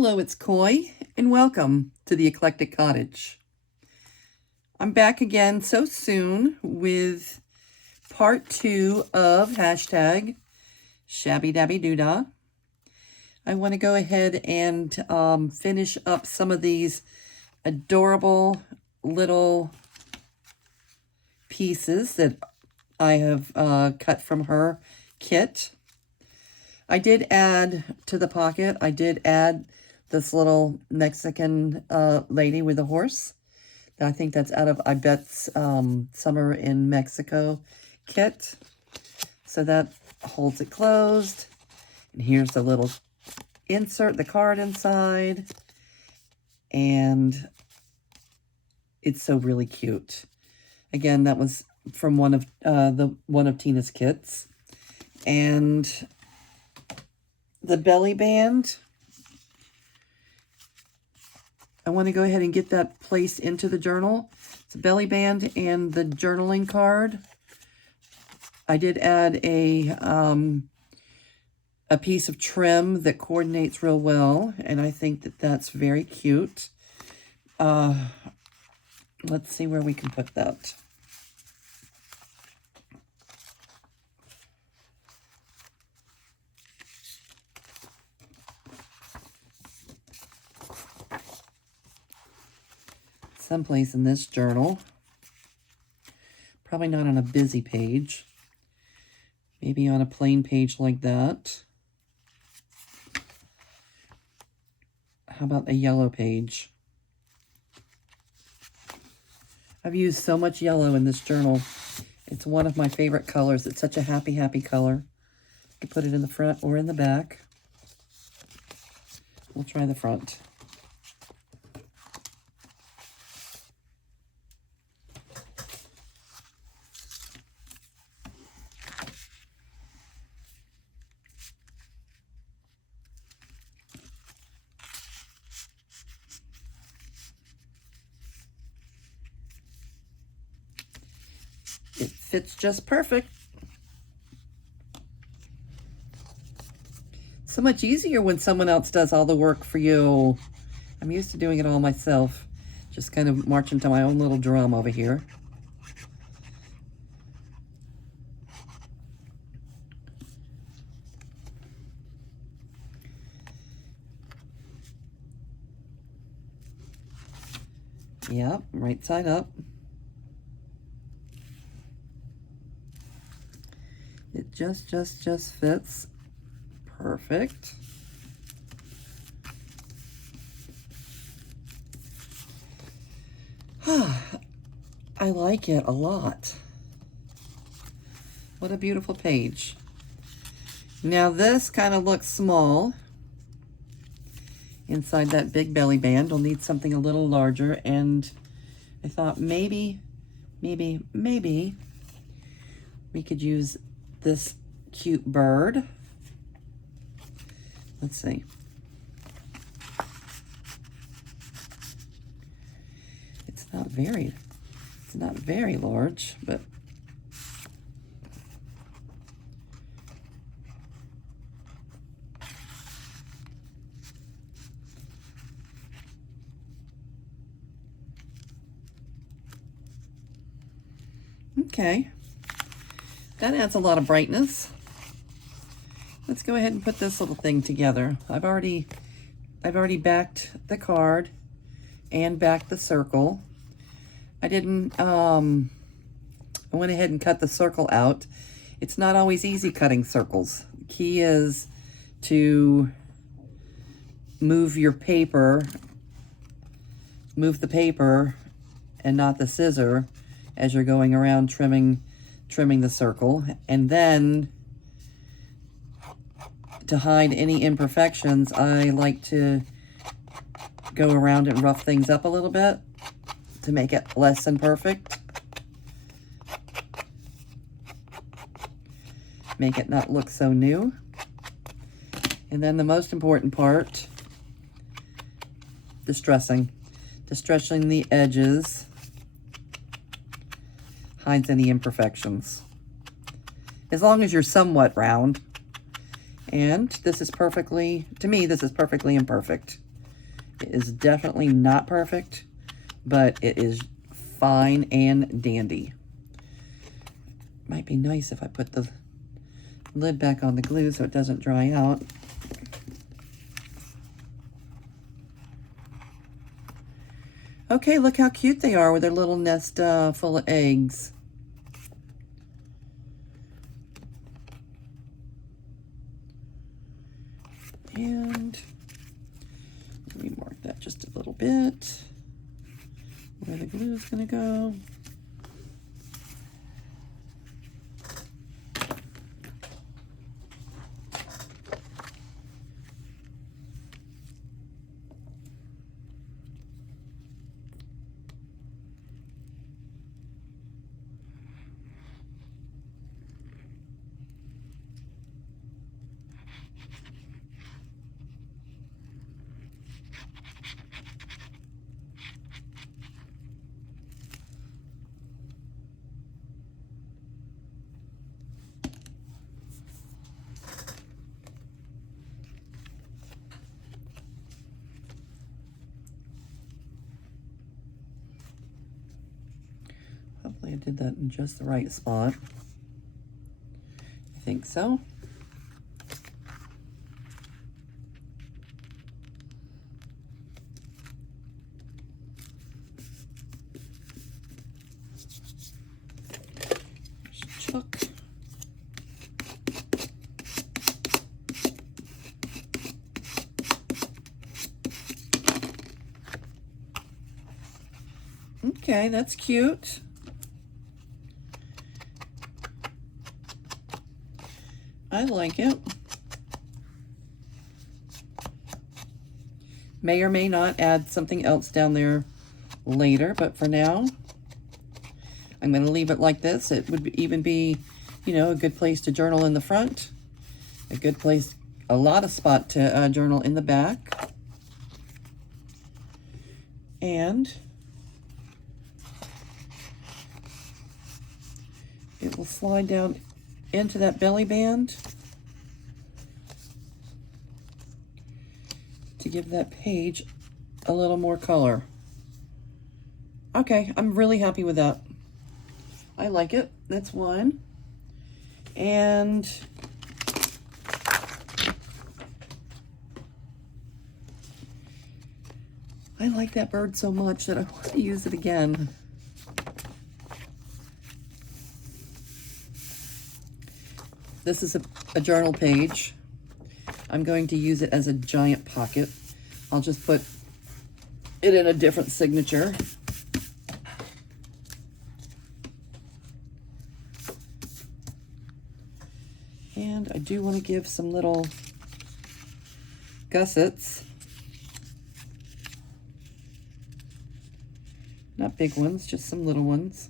Hello, it's Coy, and welcome to the Eclectic Cottage. I'm back again so soon with part 2 of hashtag Shabby Dabby Doodah. I want to go ahead and finish up some of these adorable little pieces that I have cut from her kit. I did add to the pocket, I did add this little Mexican lady with a horse. I think that's out of I Bet's Summer in Mexico kit. So that holds it closed. And here's the little insert, the card inside. And it's so really cute. Again, that was from one of Tina's kits. And the belly band, I want to go ahead and get that placed into the journal. It's a belly band and the journaling card. I did add a piece of trim that coordinates real well, and I think that that's very cute. Let's see where we can put that. Someplace in this journal. Probably not on a busy page. Maybe on a plain page like that. How about a yellow page? I've used so much yellow in this journal. It's one of my favorite colors. It's such a happy, happy color. You can put it in the front or in the back. We'll try the front. It fits just perfect. So much easier when someone else does all the work for you. I'm used to doing it all myself. Just kind of marching to my own little drum over here. Yep, right side up. It just fits perfect. I like it a lot. What a beautiful page. Now this kind of looks small inside that big belly band. We'll need something a little larger, and I thought maybe we could use this cute bird. Let's see. It's not very large, but okay. That adds a lot of brightness. Let's go ahead and put this little thing together. I've already backed the card and backed the circle. I went ahead and cut the circle out. It's not always easy cutting circles. The key is to move the paper and not the scissor as you're going around trimming the circle. And then to hide any imperfections, I like to go around and rough things up a little bit to make it less than perfect. Make it not look so new. And then the most important part, distressing. Distressing the edges hides any imperfections. As long as you're somewhat round. And this is perfectly, to me, this is perfectly imperfect. It is definitely not perfect, but it is fine and dandy. Might be nice if I put the lid back on the glue so it doesn't dry out. Okay, look how cute they are with their little nest full of eggs. And let me mark that just a little bit, where the glue is going to go. Hopefully I did that in just the right spot. I think so. Chuck. Okay, that's cute. I like it. May or may not add something else down there later, but for now, I'm going to leave it like this. It would even be, you know, a good place to journal in the front, a good place, a lot of spot to journal in the back. And it will slide down into that belly band to give that page a little more color. Okay, I'm really happy with that. I like it. That's one. And I like that bird so much that I want to use it again. This is a journal page. I'm going to use it as a giant pocket. I'll just put it in a different signature. And I do want to give some little gussets. Not big ones, just some little ones.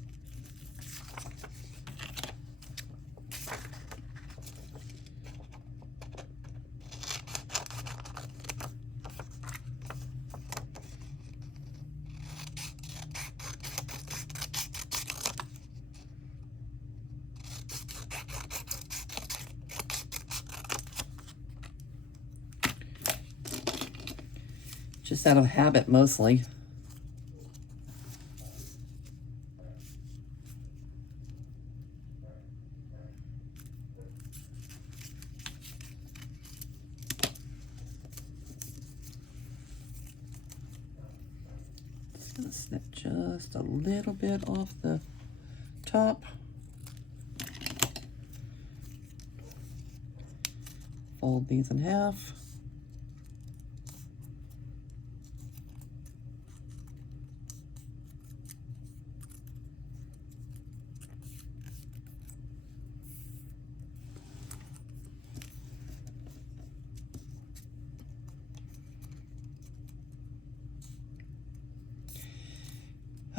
Just out of habit, mostly. Just gonna snip just a little bit off the top. Fold these in half.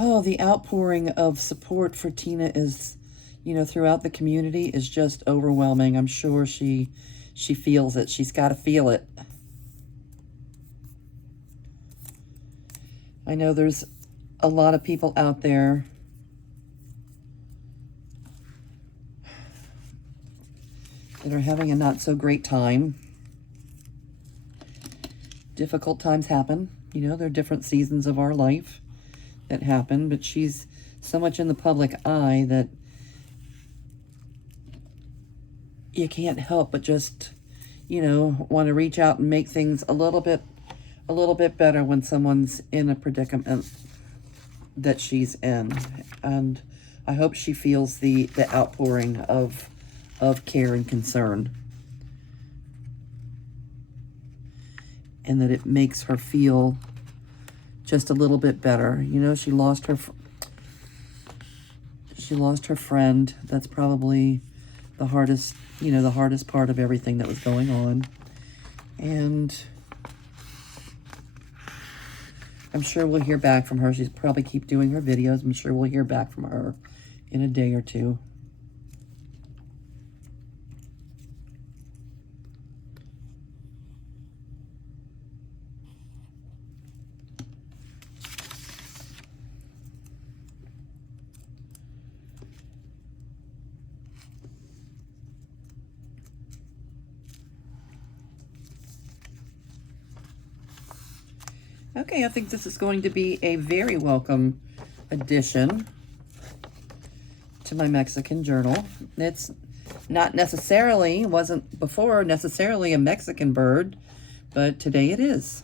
Oh, the outpouring of support for Tina is, you know, throughout the community is just overwhelming. I'm sure she feels it. She's got to feel it. I know there's a lot of people out there that are having a not so great time difficult times happen. You know, there are different seasons of our life that happen, but she's so much in the public eye that you can't help but just, you know, want to reach out and make things a little bit better when someone's in a predicament that she's in. And I hope she feels the outpouring of care and concern, and that it makes her feel just a little bit better. You know, she lost her friend. That's probably the hardest, you know, the hardest part of everything that was going on. And I'm sure we'll hear back from her. She's probably keep doing her videos. I'm sure we'll hear back from her in a day or two. Okay, I think this is going to be a very welcome addition to my Mexican journal. It's not necessarily, wasn't before necessarily a Mexican bird, but today it is.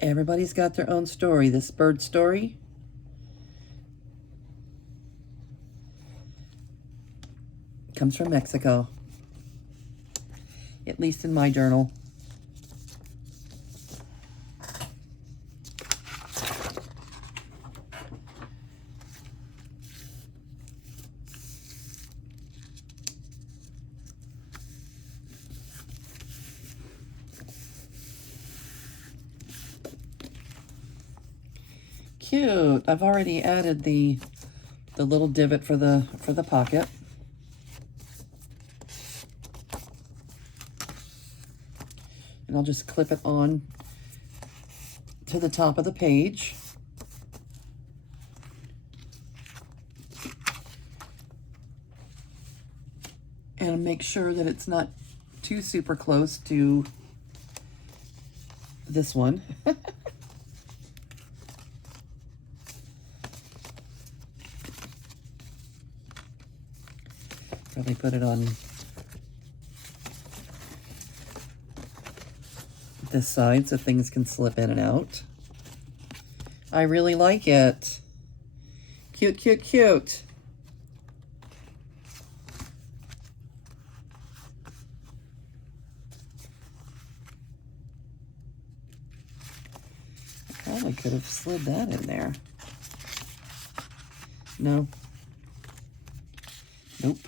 Everybody's got their own story. This bird story comes from Mexico, at least in my journal. Cute. I've already added the little divot for the pocket. And I'll just clip it on to the top of the page. And make sure that it's not too super close to this one. Probably put it on this side so things can slip in and out. I really like it. Cute, cute, cute. Probably could have slid that in there. No. Nope.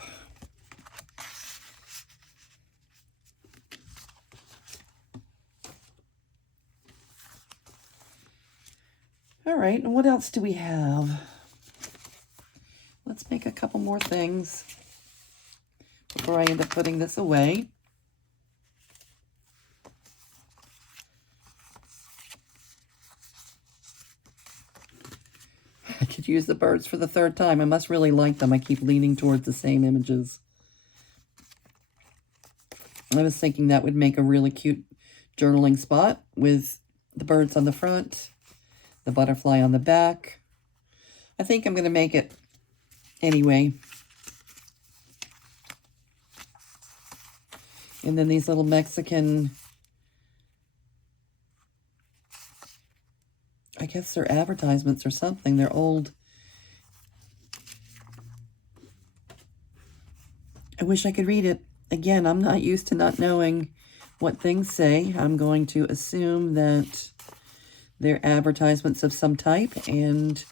All right, and what else do we have? Let's make a couple more things before I end up putting this away. I could use the birds for the third time. I must really like them. I keep leaning towards the same images. I was thinking that would make a really cute journaling spot with the birds on the front, the butterfly on the back. I think I'm going to make it anyway. And then these little Mexican, I guess they're advertisements or something. They're old. I wish I could read it. Again, I'm not used to not knowing what things say. I'm going to assume that they're advertisements of some type and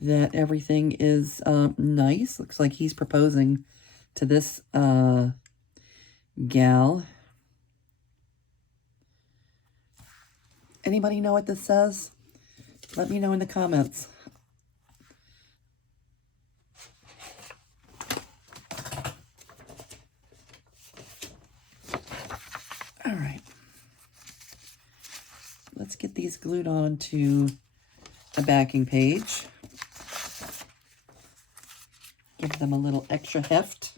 that everything is nice. Looks like he's proposing to this gal. Anybody know what this says? Let me know in the comments. All right. Let's get these glued on to a backing page. Give them a little extra heft.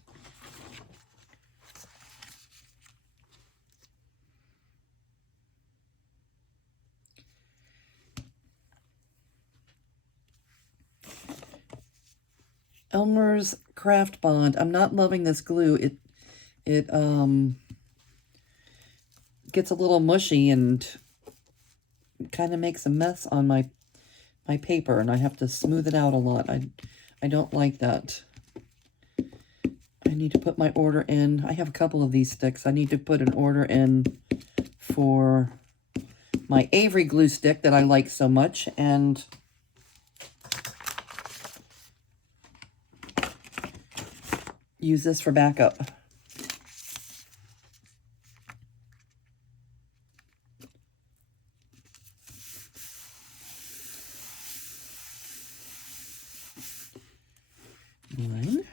Elmer's Craft Bond. I'm not loving this glue. It gets a little mushy and kind of makes a mess on my paper, and I have to smooth it out a lot. I don't like that. I need to put my order in. I have a couple of these sticks. I need to put an order in for my Avery glue stick that I like so much, and use this for backup. One.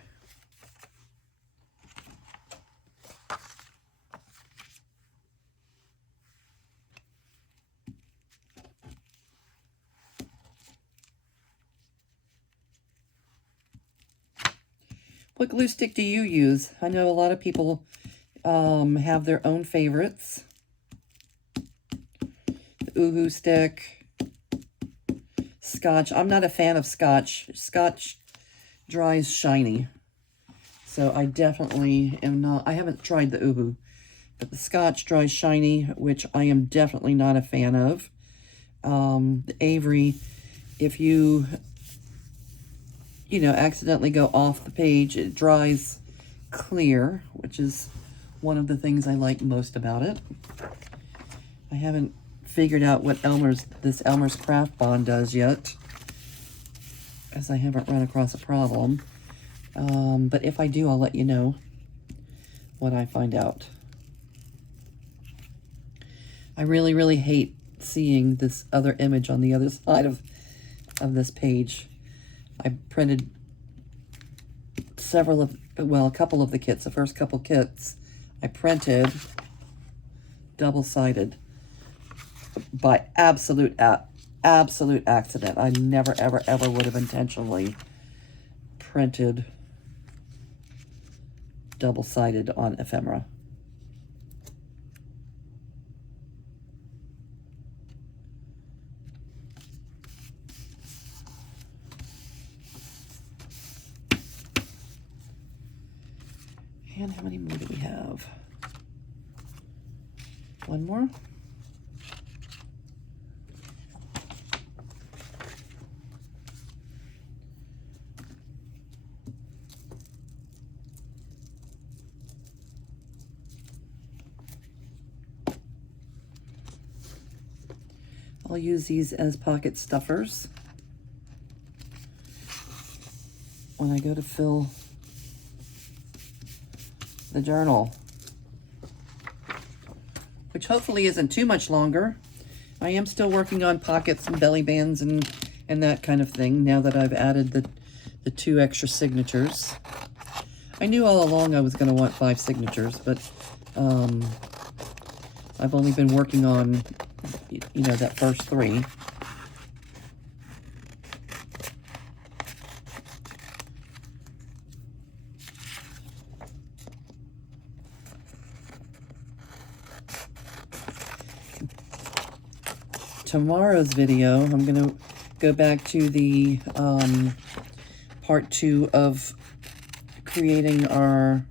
What glue stick do you use? I know a lot of people have their own favorites. The Uhu stick, Scotch. I'm not a fan of Scotch. Scotch dries shiny, so I definitely am not. I haven't tried the Uhu, but the Scotch dries shiny, which I am definitely not a fan of. The Avery, if you accidentally go off the page, it dries clear, which is one of the things I like most about it. I haven't figured out what this Elmer's Craft Bond does yet, as I haven't run across a problem. But if I do, I'll let you know what I find out. I really, really hate seeing this other image on the other side of this page. I printed a couple of the kits. The first couple kits I printed double-sided by absolute accident. I never, ever, ever would have intentionally printed double-sided on ephemera. And how many more do we have? One more. I'll use these as pocket stuffers when I go to fill the journal, which hopefully isn't too much longer. I am still working on pockets and belly bands and that kind of thing now that I've added the 2 extra signatures. I knew all along I was going to want 5 signatures, but I've only been working on that first 3. Tomorrow's video, I'm going to go back to the part 2 of creating our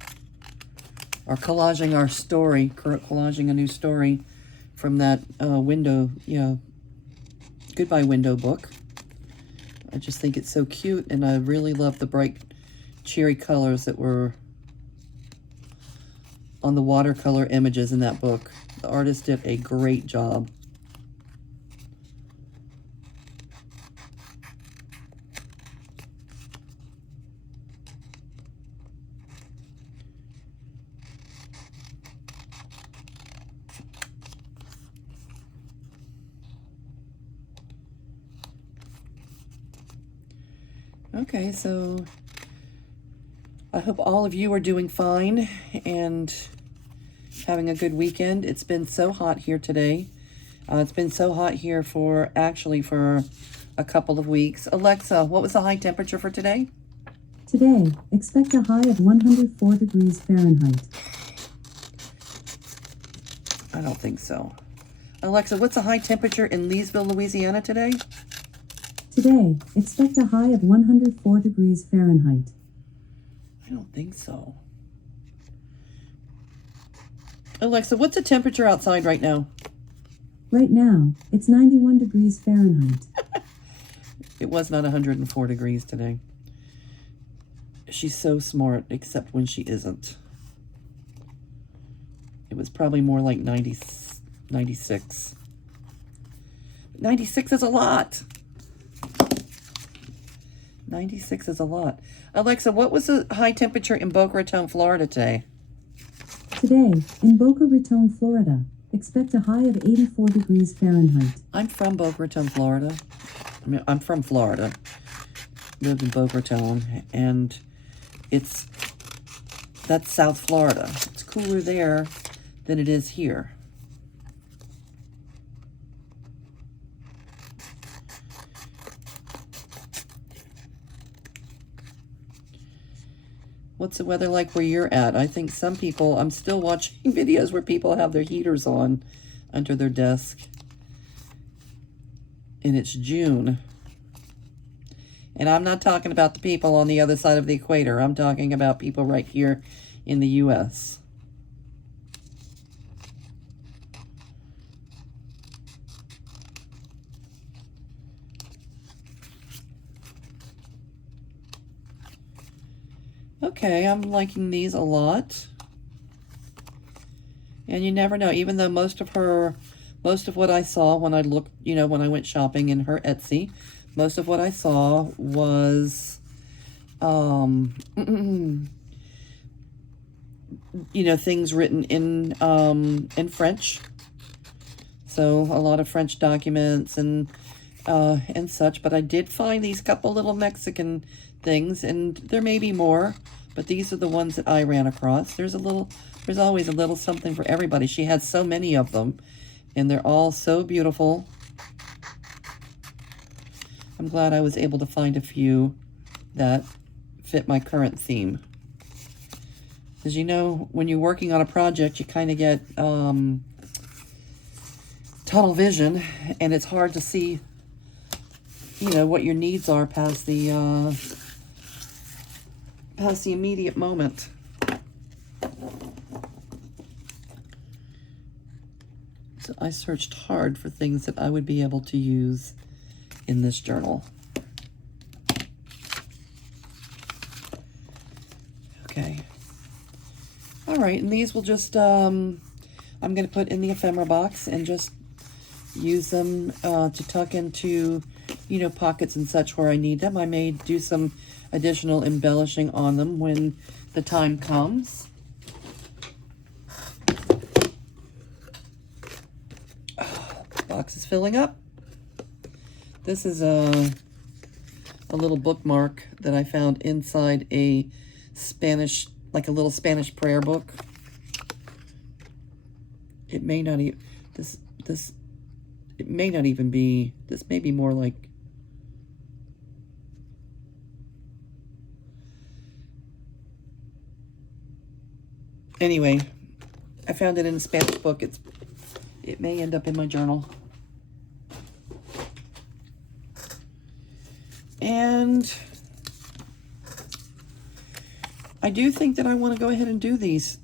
collaging our story, collaging a new story from that window, Goodbye Window book. I just think it's so cute, and I really love the bright cheery colors that were on the watercolor images in that book. The artist did a great job. Okay, so I hope all of you are doing fine and having a good weekend. It's been so hot here today. It's been so hot here for a couple of weeks. Alexa, what was the high temperature for today? Today, expect a high of 104 degrees Fahrenheit. I don't think so. Alexa, what's the high temperature in Leesville, Louisiana today? Today, expect a high of 104 degrees Fahrenheit. I don't think so. Alexa, what's the temperature outside right now? Right now, it's 91 degrees Fahrenheit. It was not 104 degrees today. She's so smart, except when she isn't. It was probably more like 96. 96 is a lot. 96 is a lot. Alexa, what was the high temperature in Boca Raton, Florida today? Today, in Boca Raton, Florida, expect a high of 84 degrees Fahrenheit. I'm from Boca Raton, Florida. I mean, I'm from Florida. Lived in Boca Raton, and that's South Florida. It's cooler there than it is here. What's the weather like where you're at? I think some people, I'm still watching videos where people have their heaters on under their desk. And it's June. And I'm not talking about the people on the other side of the equator. I'm talking about people right here in the U.S. Okay, I'm liking these a lot. And you never know, even though most of what I saw when I looked, when I went shopping in her Etsy, most of what I saw was, things written in French. So a lot of French documents and such. But I did find these couple little Mexican things, and there may be more, but these are the ones that I ran across. There's always a little something for everybody. She had so many of them, and they're all so beautiful. I'm glad I was able to find a few that fit my current theme. As you know, when you're working on a project, you kind of get tunnel vision, and it's hard to see, what your needs are past the immediate moment. So I searched hard for things that I would be able to use in this journal. Okay. All right, and these will just, I'm going to put in the ephemera box and just use them to tuck into, pockets and such where I need them. I may do some additional embellishing on them when the time comes. Box is filling up. This is a little bookmark that I found inside a Spanish, like a little Spanish prayer book. It may not even, it may not even be, this may be more like, anyway, I found it in a Spanish book. It may end up in my journal. And I do think that I want to go ahead and do these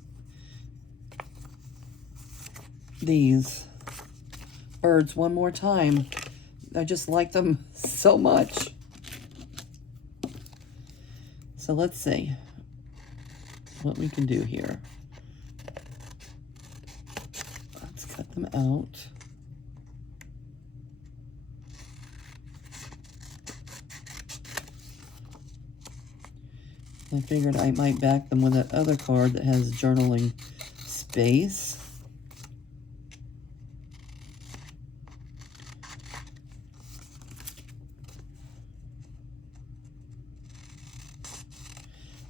birds one more time. I just like them so much. So let's see what we can do here. Let's cut them out. I figured I might back them with that other card that has journaling space.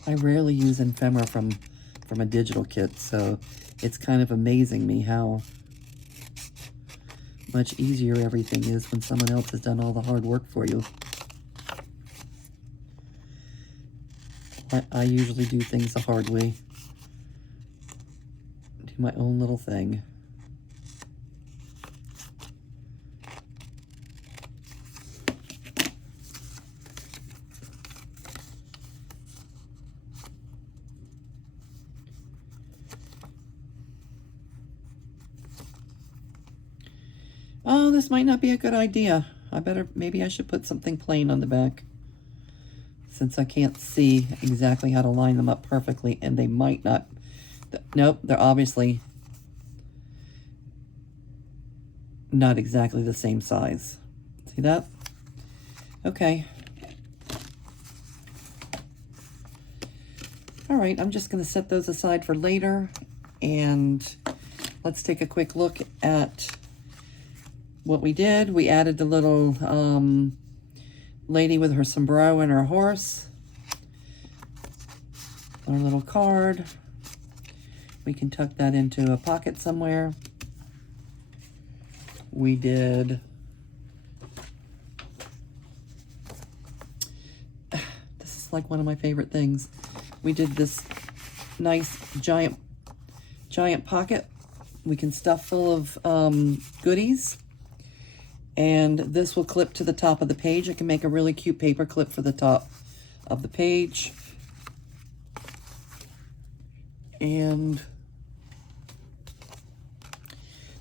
I rarely use ephemera from a digital kit, so it's kind of amazing me how much easier everything is when someone else has done all the hard work for you. I usually do things the hard way. Do my own little thing. Oh, this might not be a good idea. Maybe I should put something plain on the back, since I can't see exactly how to line them up perfectly, and they might not. Nope, they're obviously not exactly the same size. See that? Okay. All right, I'm just going to set those aside for later, and let's take a quick look at what we did. We added the little lady with her sombrero and her horse. Our little card. We can tuck that into a pocket somewhere. We did... This is like one of my favorite things. We did this nice giant pocket we can stuff full of goodies. And this will clip to the top of the page. It can make a really cute paper clip for the top of the page. And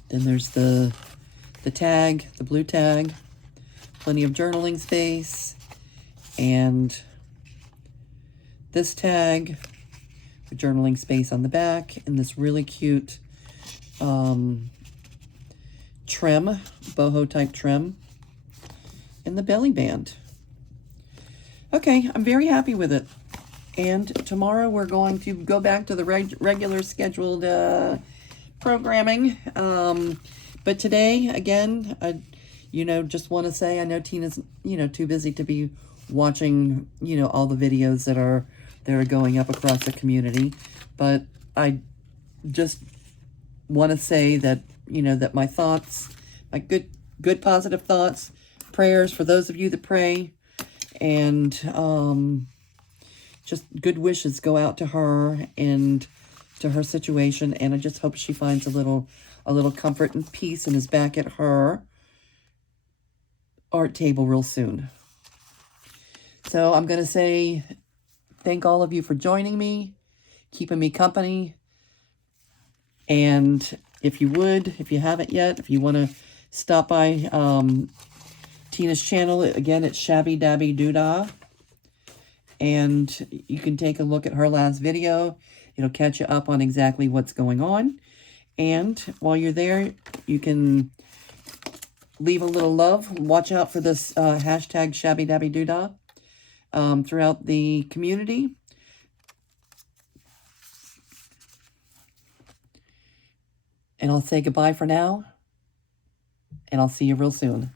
then there's the tag, the blue tag, plenty of journaling space, and this tag with journaling space on the back, and this really cute trim, boho type trim, and the belly band. Okay, I'm very happy with it. And tomorrow we're going to go back to the regular scheduled programming. But today, again, just want to say, I know Tina's, too busy to be watching, all the videos that are going up across the community. But I just want to say that, that my thoughts, my good positive thoughts, prayers for those of you that pray, and just good wishes go out to her and to her situation. And I just hope she finds a little comfort and peace and is back at her art table real soon. So I'm going to say thank all of you for joining me, keeping me company. And if you haven't yet, if you want to stop by Tina's channel, again, it's Shabby Dabby Doodah. And you can take a look at her last video. It'll catch you up on exactly what's going on. And while you're there, you can leave a little love. Watch out for this hashtag Shabby Dabby Doodah throughout the community. And I'll say goodbye for now. And I'll see you real soon.